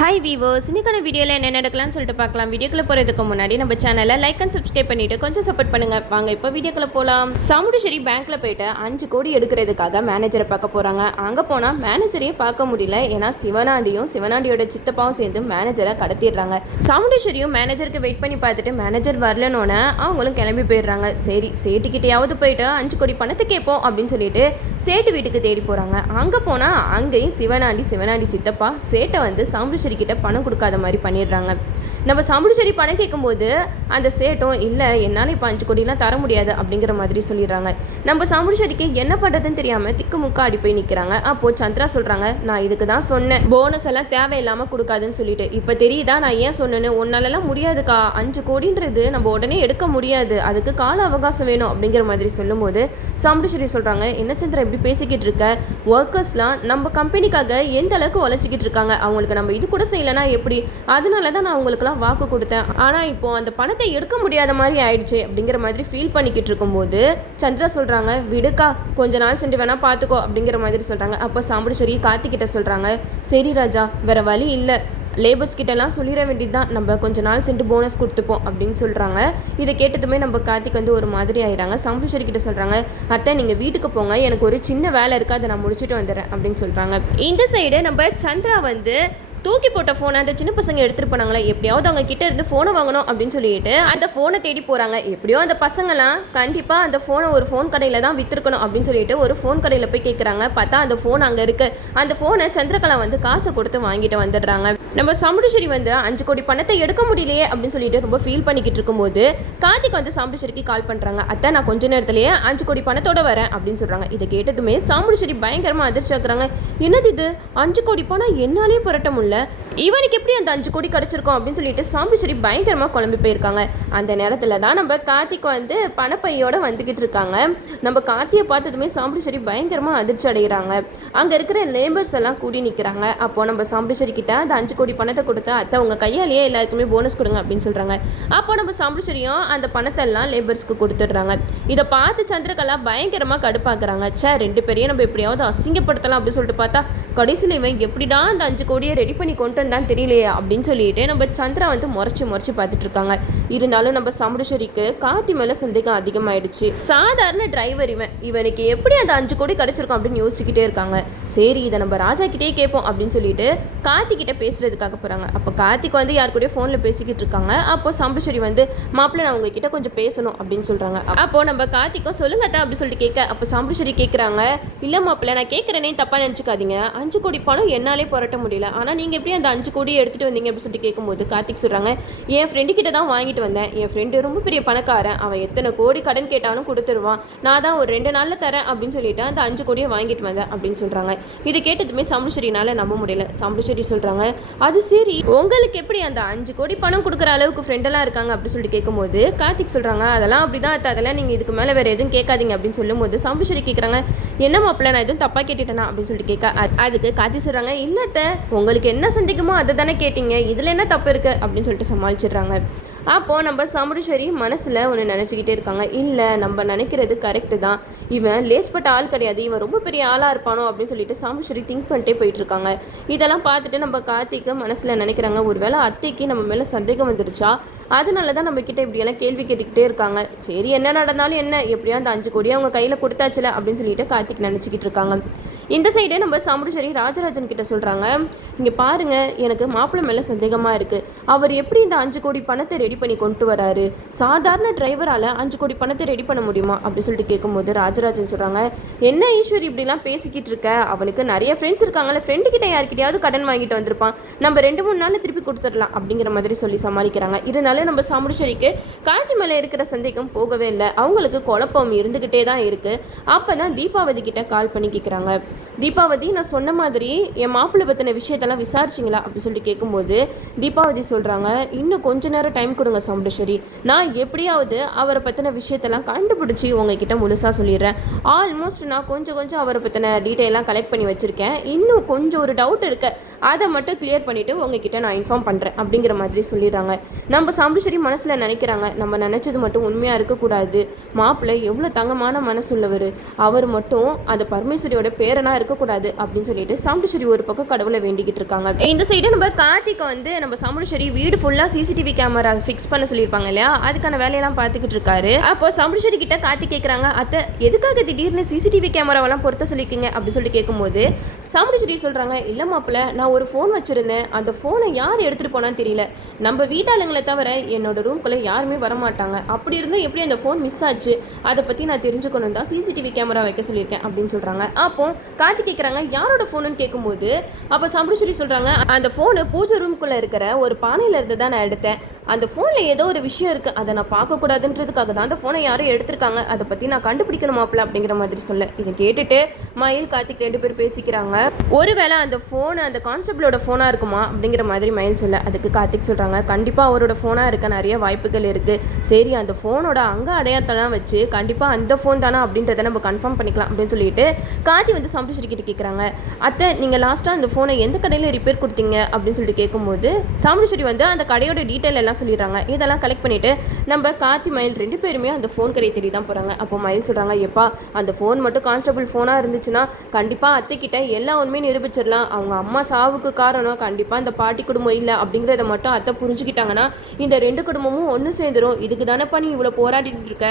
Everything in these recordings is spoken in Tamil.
ஹாய் வீவர்ஸ் இன்னைக்கான வீடியோவில் என்ன நடக்கலாம்னு சொல்லிட்டு பார்க்கலாம். வீடியோக்குள்ளே போகிறதுக்கு முன்னாடி நம்ம சேனலை லைக் அண்ட் சப்ஸ்கிரைப் பண்ணிவிட்டு கொஞ்சம் சப்போர்ட் பண்ணுங்கள் வாங்க இப்போ வீடியோக்குள்ளே போகலாம் சாமுடிச்சேரி பேங்க்கில் போயிட்டு அஞ்சு கோடி எடுக்கிறதுக்காக மேனேஜரை பார்க்க போகிறாங்க அங்கே போனால் மேனேஜரையே பார்க்க முடியல. ஏன்னா சிவனாண்டியும் சிவனாண்டியோட சித்தப்பாவும் சேர்ந்து மேனேஜரை கடத்திடுறாங்க. சாமுண்டீஸ்வரியும் மேனேஜருக்கு வெயிட் பண்ணி பார்த்துட்டு மேனேஜர் வரலனோடனே அவங்களும் கிளம்பி போயிடுறாங்க. சரி சேட்டுக்கிட்டையாவது போயிட்டு அஞ்சு கோடி பணத்தை கேட்போம் அப்படின்னு சொல்லிட்டு சேட்டு வீட்டுக்கு தேடி போகிறாங்க அங்கே போனால் அங்கேயும் சிவனாண்டி சிவனாண்டி சித்தப்பா சேட்டை வந்து சாமுண்டீஸ்வரி கிட்ட பணம் கொடுக்காத மாதிரி பண்ணிடுறாங்க. நம்ம சமுடிச்சேரி பணம் கேட்கும்போது அந்த சேட்டும் இல்லை என்னால் இப்போ அஞ்சு கோடிலாம் தர முடியாது அப்படிங்கிற மாதிரி சொல்லிடுறாங்க. நம்ம சமுடிச்சேரிக்கு என்ன பண்ணுறதுன்னு தெரியாமல் திக்கு முக்கா அடி போய் நிற்கிறாங்க அப்போது சந்திரா சொல்கிறாங்க நான் இதுக்கு தான் சொன்னேன். போனஸ் எல்லாம் தேவையில்லாமல் கொடுக்காதுன்னு சொல்லிட்டு. இப்போ தெரியுதா நான் ஏன் சொன்னேன்னு? உன்னாலலாம் முடியாதுக்கா. அஞ்சு கோடின்றது நம்ம உடனே எடுக்க முடியாது. அதுக்கு கால அவகாசம் வேணும் அப்படிங்கிற மாதிரி சொல்லும்போது சாமுண்டீஸ்வரி சொல்கிறாங்க என்ன சந்திரா இப்படி பேசிக்கிட்டு இருக்க? ஒர்க்கர்ஸ்லாம் நம்ம கம்பெனிக்காக எந்த அளவுக்கு உழைச்சிக்கிட்டு இருக்காங்க? அவங்களுக்கு நம்ம இது கூட செய்யலைன்னா எப்படி? அதனால தான் நான் அவங்களுக்குலாம் வாக்கு கொடுத்தேன். ஆனால் இப்போ அந்த பணத்தை எடுக்க முடியாத மாதிரி ஆயிடுச்சு அப்படிங்கிற மாதிரி ஃபீல் பண்ணிக்கிட்டு இருக்கும்போது சந்திரா சொல்கிறாங்க விடுக்கா கொஞ்ச நாள் சென்று வேணால் பார்த்துக்கோ அப்படிங்கிற மாதிரி சொல்கிறாங்க அப்போ சாமுண்டீஸ்வரி கார்த்திகிட்ட சொல்கிறாங்க சரி ராஜா வேறு வழி இல்லை. லேபர்ஸ் கிட்டலாம் சொல்லிட வேண்டியது தான் நம்ம கொஞ்ச நாள் சென்று போனஸ் கொடுத்துப்போம் அப்படின்னு சொல்கிறாங்க இதை கேட்டதுமே நம்ம கார்த்திக் வந்து ஒரு மாதிரி ஆயிடுறாங்க. சம்புஷரி கிட்ட சொல்கிறாங்க அத்தை நீங்கள் வீட்டுக்கு போங்க. எனக்கு ஒரு சின்ன வேலை இருக்குது அதை நான் முடிச்சுட்டு வந்துடுறேன் அப்படின்னு சொல்கிறாங்க இந்த சைடு நம்ம சந்திரா வந்து தூக்கி போட்ட ஃபோனை அந்த சின்ன பசங்க எடுத்துகிட்டு போனாங்களே? எப்படியாவது அவங்க கிட்ட இருந்து ஃபோனை வாங்கணும் அப்படின்னு சொல்லிட்டு அந்த ஃபோனை தேடி போகிறாங்க எப்படியோ அந்த பசங்களாம் கண்டிப்பாக அந்த ஃபோனை ஒரு ஃபோன் கடையில் தான் விற்றுருக்கணும் அப்படின்னு சொல்லிட்டு ஒரு ஃபோன் கடையில் போய் கேட்குறாங்க பார்த்தா அந்த ஃபோன் அங்கே இருக்கு. அந்த ஃபோனை சந்திரகலா வந்து காசை கொடுத்து வாங்கிட்டு வந்துடுறாங்க. நம்ம சாமுண்டீஸ்வரி வந்து அஞ்சு கோடி பணத்தை எடுக்க முடியலையே அப்படின்னு சொல்லிட்டு ரொம்ப ஃபீல் பண்ணிக்கிட்டு இருக்கும்போது கார்த்திக் வந்து சாமுண்டீஸ்வரிக்கு கால் பண்ணுறாங்க அத்தை நான் கொஞ்ச நேரத்துலேயே அஞ்சு கோடி பணத்தோட வரேன் அப்படின்னு சொல்கிறாங்க இதை கேட்டதுமே சாமுண்டீஸ்வரி பயங்கரமாக அதிர்ச்சி ஆக்குறாங்க என்னது இது? அஞ்சு கோடி பணம் என்னாலே புரட்ட முடியல. இவனுக்கு எப்படி அந்த அஞ்சு கோடி கிடச்சிருக்கோம்? அப்படின்னு சொல்லிட்டு சாம்புச்சேரி பயங்கரமாக குழம்பி போயிருக்காங்க. அந்த நேரத்தில் தான் நம்ம கார்த்திக் வந்து பணப்பையோடு வந்துக்கிட்டு இருக்காங்க. நம்ம கார்த்தியை பார்த்ததுமே சாம்புச்சேரி பயங்கரமாக அதிர்ச்சி அடைகிறாங்க. அங்கே இருக்கிற லேபர்ஸ் எல்லாம் கூடி நிற்கிறாங்க அப்போது நம்ம சாம்புச்சேரி கிட்ட அந்த அஞ்சு கோடி பணத்தை கொடுத்தா அத்தை உங்கள் கையாலேயே எல்லாருக்குமே போனஸ் கொடுங்க அப்படின்னு சொல்கிறாங்க அப்போ நம்ம சாம்புச்சேரியும் அந்த பணத்தை எல்லாம் லேபர்ஸ்க்கு கொடுத்துட்றாங்க. இதை பார்த்து சந்திரகலா பயங்கரமாக கடுப்பாக்குறாங்க. ச்சே ரெண்டு பேரையும் நம்ம எப்படியாவது அசிங்கப்படுத்தலாம் அப்படின்னு சொல்லிட்டு பார்த்தா கடைசியில் இவன் எப்படிடா அந்த அஞ்சு கோடியை ரெடி பண்ணி கொண்டு வந்தான் தெரியலையே அப்படின்னு சொல்லிட்டு நம்ம சந்திரா வந்து முறைச்சி முறைச்சி பார்த்துட்டு இருக்காங்க. இருந்தாலும் நம்ம சமுடேஸ்வரிக்கு கார்த்தி மேலே சந்தேகம் அதிகமாயிடுச்சு. சாதாரண டிரைவர் இவன். இவனுக்கு எப்படி அந்த அஞ்சு கோடி கிடைச்சிருக்கும் அப்படின்னு யோசிச்சுக்கிட்டே இருக்காங்க. சரி இதை நம்ம ராஜா கிட்டே கேட்போம் அப்படின்னு சொல்லிட்டு கார்த்தி கிட்ட பேசுறதுக்காக போகிறாங்க அப்போ கார்த்திக் வந்து யார் கூடயோ ஃபோனில் பேசிக்கிட்டு இருக்காங்க. அப்போ சம்புச்சேரி வந்து மாப்பிள்ளை நான் உங்ககிட்ட கொஞ்சம் பேசணும் அப்படின்னு சொல்கிறாங்க அப்போ நம்ம கார்த்திக்கும் சொல்லுங்க தான் அப்படின்னு சொல்லிட்டு கேட்க அப்போ சம்புச்சேரி கேட்குறாங்க இல்லை மாப்பிள்ளை நான் கேட்குறேனே தப்பாக நினச்சிக்காதீங்க. அஞ்சு கோடி பணம் என்னாலே புரட்ட முடியல. ஆனால் நீங்கள் எப்படி அந்த அஞ்சு கோடி எடுத்துகிட்டு வந்தீங்க அப்படின்னு சொல்லிட்டு கேட்கும்போது கார்த்திக் சொல்கிறாங்க என் ஃப்ரெண்டு கிட்ட தான் வாங்கிட்டு வந்தேன். என் ஃப்ரெண்டு ரொம்ப பெரிய பணக்காரன். அவன் எத்தனை கோடி கடன் கேட்டாலும் கொடுத்துருவான். நான் தான் ஒரு ரெண்டு நாளில் தரேன் அப்படின்னு சொல்லிட்டு அந்த அஞ்சு கோடியை வாங்கிட்டு வந்தேன் அப்படின்னு சொல்கிறாங்க இது கேட்டதுமே சம்புச்சேரினால நம்ப முடியல. சம்புச்சேரி சொல்கிறாங்க அது சரி. உங்களுக்கு எப்படி அந்த அஞ்சு கோடி பணம் கொடுக்குற அளவுக்கு ஃப்ரெண்டெல்லாம் இருக்காங்க? அப்படின்னு சொல்லிட்டு கேட்கும்போது கார்த்திக் சொல்கிறாங்க அதெல்லாம் அப்படி தான் அதெல்லாம் நீங்கள் இதுக்கு மேலே வேறு எதுவும் கேட்காதீங்க அப்படின்னு சொல்லும்போது சம்புச்சேரி கேட்குறாங்க என்ன மாப்பிள்ள? நான் எதுவும் தப்பாக கேட்டுட்டேனா? அப்படின்னு சொல்லிட்டு கேட்க அதுக்கு கார்த்திக் சொல்கிறாங்க இல்லத்த உங்களுக்கு என்ன என்ன சந்தேகமோ அதை தானே கேட்டீங்க. இதில் என்ன தப்பு இருக்குது அப்படின்னு சொல்லிட்டு சமாளிச்சிடுறாங்க. அப்போது நம்ம சமுடீஸ்வரி மனசில் ஒன்று நினச்சிக்கிட்டே இருக்காங்க. இல்லை நம்ம நினைக்கிறது கரெக்டு தான். இவன் லேஸ்பட்ட ஆள் கிடையாது. இவன் ரொம்ப பெரிய ஆளாக இருப்பானோ அப்படின்னு சொல்லிட்டு சாமுச்சேரி திங்க் பண்ணிட்டே போயிட்டுருக்காங்க இதெல்லாம் பார்த்துட்டு நம்ம கார்த்திக்கு மனசில் நினைக்கிறாங்க. ஒருவேளை அத்தைக்கு நம்ம மேலே சந்தேகம் வந்துடுச்சா அதனால தான் நம்மக்கிட்ட இப்படியெல்லாம் கேள்வி கேட்டுக்கிட்டே இருக்காங்க. சரி என்ன நடந்தாலும் என்ன? எப்படியா அந்த அஞ்சு கோடியை அவங்க கையில் கொடுத்தாச்சுல அப்படின்னு சொல்லிட்டு கார்த்திக் நினச்சிக்கிட்டு இருக்காங்க. இந்த சைடு நம்ம சாமுடிச்சேரி ராஜராஜன் கிட்ட சொல்கிறாங்க இங்கே பாருங்கள் எனக்கு மாப்பிள்ளை மேலே சந்தேகமாக இருக்குது அவர் எப்படி இந்த அஞ்சு கோடி பணத்தை ரெடி பண்ணி கொண்டு வராரு? சாதாரண டிரைவரால் அஞ்சு கோடி பணத்தை ரெடி பண்ண முடியுமா? அப்படி சொல்லிட்டு கேட்கும்போது ராஜராஜன் சொல்கிறாங்க என்ன ஈஸ்வரி இப்படிலாம் பேசிக்கிட்டு இருக்க? அவளுக்கு நிறைய ஃப்ரெண்ட்ஸ் இருக்காங்கல்ல. ஃப்ரெண்டு கிட்ட யார்கிட்டயாவது கடன் வாங்கிட்டு வந்திருப்பான். நம்ம ரெண்டு மூணு நாள் திருப்பி கொடுத்துடலாம். அப்படிங்கிற மாதிரி சொல்லி சமாளிக்கிறாங்க. இருந்தாலும் நம்ம சாமுடிச்சேரிக்கு கார்த்தி மேலே இருக்கிற சந்தேகம் போகவே இல்லை. அவங்களுக்கு குழப்பம் இருந்துக்கிட்டே தான் இருக்குது அப்போ தான் தீபாவதி கிட்ட கால் பண்ணி கேட்குறாங்க தீபாவதி நான் சொன்ன மாதிரி என் மாப்பிள்ளை பற்றின விஷயத்தெல்லாம் விசாரிச்சிங்களா? அப்படி சொல்லிட்டு கேட்கும்போது தீபாவதி சொல்கிறாங்க இன்னும் கொஞ்ச நேரம் டைம் கொடுங்க சமுண்டேஸ்வரி. நான் எப்படியாவது அவரை பற்றின விஷயத்தெல்லாம் கண்டுபிடிச்சி உங்ககிட்ட முழுசாக சொல்லிடுறேன். ஆல்மோஸ்ட் நான் கொஞ்சம் கொஞ்சம் அவரை பற்றின டீட்டெயிலாம் கலெக்ட் பண்ணி வச்சுருக்கேன். இன்னும் கொஞ்சம் ஒரு டவுட் இருக்குது அதை மட்டும் கிளியர் பண்ணிவிட்டு உங்ககிட்ட நான் இன்ஃபார்ம் பண்ணுறேன் அப்படிங்கிற மாதிரி சொல்லிடுறாங்க. நம்ம சாம்புஸ்வரி மனசில் நினைக்கிறாங்க நம்ம நினச்சது மட்டும் உண்மையாக இருக்கக்கூடாது. மாப்பிள்ளை எவ்வளோ தங்கமான மனசுள்ளவர். அவர் மட்டும் அந்த பரமேஸ்வரியோட பேரனாக இருக்கக்கூடாது அப்படின்னு சொல்லிட்டு சாமுண்டீஸ்வரி ஒரு பக்கம் கடவுளை வேண்டிக்கிட்டு இருக்காங்க. இந்த சைடு நம்ம கார்த்திகை வந்து நம்ம சாமுண்டீஸ்வரி வீடு ஃபுல்லாக சிசிடிவி கேமரா ஃபிக்ஸ் பண்ண சொல்லியிருப்பாங்க இல்லையா? அதுக்கான வேலையெல்லாம் பார்த்துக்கிட்டு இருக்காரு. அப்போ சாமுண்டீஸ்வரி கிட்ட கார்த்திக் கேட்குறாங்க அத்தை எதுக்காக திடீர்னு சிசிடிவி கேமராவெல்லாம் பொருத்த சொல்லியிருக்கீங்க அப்படின்னு சொல்லிட்டு கேட்கும்போது சாமுண்டீஸ்வரி சொல்கிறாங்க இல்லை மாப்பிள்ள நான் ஒரு ஃபோன் வச்சுருந்தேன். அந்த ஃபோனை யார் எடுத்துகிட்டு போனான்னு தெரியல. நம்ம வீட்டாளுங்களை தவிர என்னோட ரூம்குள்ளே யாருமே வரமாட்டாங்க. அப்படி இருந்தும் எப்படி அந்த ஃபோன் மிஸ் ஆச்சு? அதை பற்றி நான் தெரிஞ்சுக்கணும் தான் சிசிடிவி கேமரா வைக்க சொல்லியிருக்கேன் அப்படின்னு சொல்கிறாங்க அப்போ கார்த்தி கேட்குறாங்க யாரோட ஃபோனுன்னு கேட்கும்போது அப்போ சாமுண்டீஸ்வரி சொல்கிறாங்க அந்த ஃபோனு பூஜை ரூம்குள்ளே இருக்கிற ஒரு பானையில் இருந்து தான் நான் எடுத்தேன். அந்த ஃபோனில் ஏதோ ஒரு விஷயம் இருக்குது அதை நான் பார்க்கக்கூடாதுன்றதுக்காக தான் அந்த ஃபோனை யாரும் எடுத்திருக்காங்க. அதை பற்றி நான் கண்டுபிடிக்கணும் மாப்பிள்ள அப்படிங்கிற மாதிரி சொல்ல. இதை கேட்டுட்டு மயில் கார்த்திக் ரெண்டு பேர் பேசிக்கிறாங்க. ஒருவேளை அந்த ஃபோன் அந்த கான்ஸ்டபிளோட ஃபோனாக இருக்குமா அப்படிங்கிற மாதிரி மயில் சொல்ல. அதுக்கு கார்த்திக் சொல்கிறாங்க கண்டிப்பாக அவரோட ஃபோனாக இருக்க நிறைய வாய்ப்புகள் இருக்குது சரி அந்த ஃபோனோட அங்க அடையாளத்தெல்லாம் வச்சு கண்டிப்பாக அந்த ஃபோன் தானே அப்படின்றத நம்ம கன்ஃபார்ம் பண்ணிக்கலாம் அப்படின்னு சொல்லிட்டு கார்த்தி வந்து சாமுண்டீஸ்வரி கிட்ட கேட்குறாங்க அத்தை நீங்கள் லாஸ்ட்டாக அந்த ஃபோனை எந்த கடையில் ரிப்பேர் கொடுத்தீங்க அப்படின்னு சொல்லிட்டு கேட்கும்போது சாமுண்டீஸ்வரி வந்து அந்த கடையோட டீட்டெயில் எல்லாம் சொல்லிடுறாங்க. இதெல்லாம் கலெக்ட் பண்ணிவிட்டு நம்ம கார்த்தி மயில் ரெண்டு பேருமே அந்த ஃபோன் கடையை தேடி தான் போகிறாங்க அப்போ மயில் சொல்கிறாங்க எப்பா அந்த ஃபோன் மட்டும் கான்ஸ்டபிள் ஃபோனாக இருந்துச்சுன்னா கண்டிப்பாக அத்தைக்கிட்ட எல்லா உண்மையும் நிரூபிச்சிடலாம். அவங்க அம்மா சாவுக்கு காரணம் கண்டிப்பாக இந்த பாட்டி குடும்பம் இல்லை. அப்படிங்கிறத மட்டும் அத்தை புரிஞ்சுக்கிட்டாங்கன்னா இந்த ரெண்டு குடும்பமும் ஒன்று சேர்ந்துரும். இதுக்கு தானேப்பா நீ இவ்வளோ போராடிட்டு இருக்க?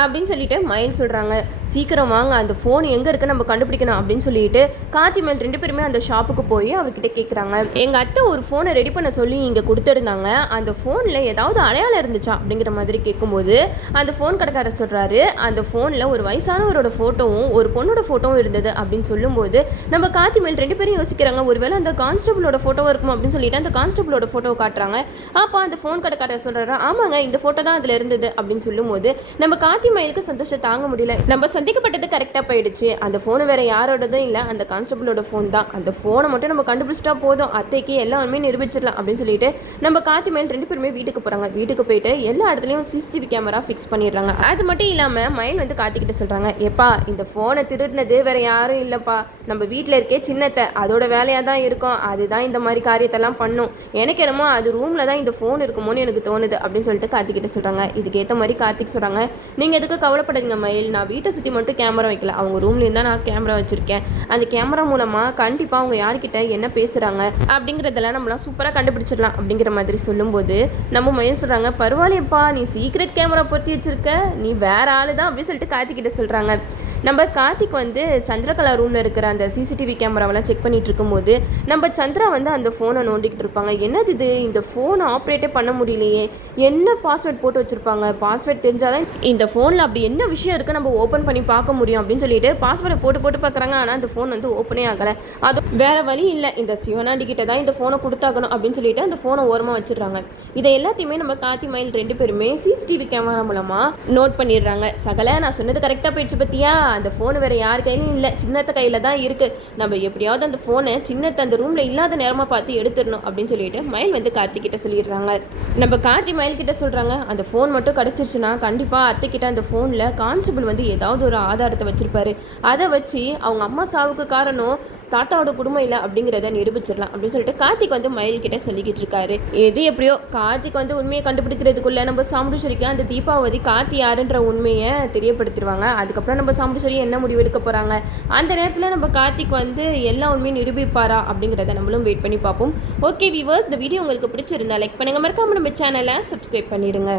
அப்படின்னு சொல்லிட்டு மயில் சொல்கிறாங்க சீக்கிரம் வாங்க அந்த ஃபோன் எங்கே இருக்குது நம்ம கண்டுபிடிக்கணும் அப்படின்னு சொல்லிட்டு கார்த்தி மேல் ரெண்டு பேருமே அந்த ஷாப்புக்கு போய் அவர்கிட்ட கேட்குறாங்க எங்கள் அத்தை ஒரு ஃபோனை ரெடி பண்ண சொல்லி இங்கே கொடுத்துருந்தாங்க. அந்த ஃபோனில் ஏதாவது அடையாளம் இருந்துச்சா அப்படிங்கிற மாதிரி கேட்கும்போது அந்த ஃபோன் கடைக்காரர் சொல்கிறாரு அந்த ஃபோனில் ஒரு வயசானவரோட ஃபோட்டோவும் ஒரு பொண்ணோட ஃபோட்டோவும் இருந்தது அப்படின்னு சொல்லும்போது நம்ம கார்த்தி மேல் ரெண்டு பேரும் யோசிக்கிறாங்க ஒருவேளை அந்த கான்ஸ்டபிளோட ஃபோட்டோ இருக்கும் அப்படின்னு சொல்லிட்டு அந்த கான்ஸ்டபிளோட ஃபோட்டோ காட்டுறாங்க. அப்போ அந்த ஃபோன் கடைக்காரர் சொல்கிறாரு ஆமாங்க இந்த ஃபோட்டோ தான் அதில் இருந்தது அப்படின்னு சொல்லும்போது நம்ம கா மயிலுக்கு சந்தோஷம் தாங்க முடியல? நம்ம சந்திக்கப்பட்டது கரெக்டாக போயிடுச்சு. அந்த ஃபோனு வேற யாரோடதும் இல்லை. அந்த கான்ஸ்டபிளோட ஃபோன் தான். அந்த ஃபோனை மட்டும் நம்ம கண்டுபிடிச்சிட்டா போதும். அத்தைக்கு எல்லாமே நிரூபிச்சிடலாம் அப்படின்னு சொல்லிட்டு நம்ம காத்திமயில் ரெண்டு பேருமே வீட்டுக்கு போகிறாங்க வீட்டுக்கு போயிட்டு எல்லா இடத்துலையும் சிசிடிவி கேமரா ஃபிக்ஸ் பண்ணிடுறாங்க. அது மட்டும் இல்லாமல் மயில் வந்து காத்திக்கிட்ட சொல்கிறாங்க எப்பா இந்த ஃபோனை திருடினது வேற யாரும் இல்லைப்பா. நம்ம வீட்டில் இருக்கே சின்னத்தை. அதோட வேலையாக தான் இருக்கும். அதுதான் இந்த மாதிரி காரியத்தெல்லாம் பண்ணும். எனக்கு என்னமோ அது ரூமில் தான் இந்த ஃபோன் இருக்குமோன்னு எனக்கு தோணுது. அப்படின்னு சொல்லிட்டு கார்த்திக்கிட்ட சொல்கிறாங்க இதுக்கேற்ற மாதிரி கார்த்திக் சொல்கிறாங்க நீங்கள் எதுக்கு கவலைப்படாதீங்க மயில். நான் வீட்டை சுற்றி மட்டும் கேமரா வைக்கல. அவங்க ரூம்லேயும் தான் நான் கேமரா வச்சுருக்கேன். அந்த கேமரா மூலமாக கண்டிப்பாக அவங்க யார்கிட்ட என்ன பேசுகிறாங்க அப்படிங்கிறதெல்லாம் நம்மளாம் சூப்பராக கண்டுபிடிச்சிடலாம் அப்படிங்கிற மாதிரி சொல்லும்போது நம்ம மயில் சொல்கிறாங்க பரவாயில்லையப்பா நீ சீக்ரெட் கேமரா பொருத்தி வச்சுருக்க. நீ வேற ஆளு தான் அப்படின்னு சொல்லிட்டு கார்த்திக்கிட்ட சொல்கிறாங்க நம்ம கார்த்திக் வந்து சந்திரகலா ரூமில் இருக்கிற அந்த சிசிடிவி கேமராவெல்லாம் செக் பண்ணிட்டு இருக்கும்போது நம்ம சந்திரா வந்து அந்த ஃபோனை நோண்டிக்கிட்டு இருப்பாங்க. என்னது இது? இந்த ஃபோனை ஆப்ரேட்டே பண்ண முடியலையே. என்ன பாஸ்வேர்ட் போட்டு வச்சுருப்பாங்க? பாஸ்வேர்ட் தெரிஞ்சாதான் இந்த ஃபோனில் அப்படி என்ன விஷயம் இருக்குது நம்ம ஓப்பன் பண்ணி பார்க்க முடியும் அப்படின்னு சொல்லிட்டு பாஸ்வேர்டை போட்டு போட்டு பார்க்குறாங்க. ஆனால் அந்த ஃபோன் வந்து ஓப்பனே ஆகலை. அது வேறு வழி இல்லை. இந்த சிவனாண்டி கிட்ட தான் இந்த ஃபோனை கொடுத்தாகணும் அப்படின்னு சொல்லிட்டு அந்த ஃபோனை ஓரமாக வச்சிடுறாங்க. இதை எல்லாத்தையுமே நம்ம கார்த்தி மயில் ரெண்டு பேருமே சிசிடிவி கேமரா மூலமாக நோட் பண்ணிடுறாங்க. சகல நான் சொன்னது கரெக்டாக போயிடுச்சு பத்தியா? அந்த ஃபோன் வேறு யார் கையிலும் இல்லை. சின்னத்த கையில் தான் இருக்குது நம்ம எப்படியாவது அந்த ஃபோனை சின்னத்தை அந்த ரூமில் இல்லாத நேரமாக பார்த்து எடுத்துடணும் அப்படின்னு சொல்லிட்டு மயில் வந்து கார்த்திக் கிட்ட சொல்லிடுறாங்க. நம்ம கார்த்தி மயில் கிட்ட சொல்கிறாங்க அந்த ஃபோன் மட்டும் கிடச்சிருச்சுன்னா கண்டிப்பாக அத்தைக்கிட்ட அந்த ஃபோனில் கான்ஸ்டபிள் வந்து ஏதாவது ஒரு ஆதாரத்தை வச்சுருப்பாரு. அதை வச்சு அவங்க அம்மா சாவுக்கு காரணம் தாத்தாவோட குடும்பம் இல்லை அப்படிங்கிறத நிரூபிச்சிடலாம் அப்படின்னு சொல்லிட்டு கார்த்திக் வந்து மயில் கிட்ட சொல்லிக்கிட்டு இருக்காரு. எது எப்படியோ கார்த்திக் வந்து உண்மையை கண்டுபிடிக்கிறதுக்குள்ள நம்ம சாமுண்டீஸ்வரிக்கு அந்த தீபாவதி கார்த்தி யாருன்ற உண்மையை தெரியப்படுத்திடுவாங்க. அதுக்கப்புறம் நம்ம சாமுண்டீஸ்வரி என்ன முடிவு எடுக்க போகிறாங்க அந்த நேரத்தில் நம்ம கார்த்திக் வந்து எல்லா உண்மையும் நிரூபிப்பாரா அப்படிங்கிறத நம்மளும் வெயிட் பண்ணி பார்ப்போம். ஓகே விவர்ஸ் இந்த வீடியோ உங்களுக்கு பிடிச்சிருந்தா லைக் பண்ணுங்க. மறக்காம நம்ம சேனலை சப்ஸ்கிரைப் பண்ணிடுங்க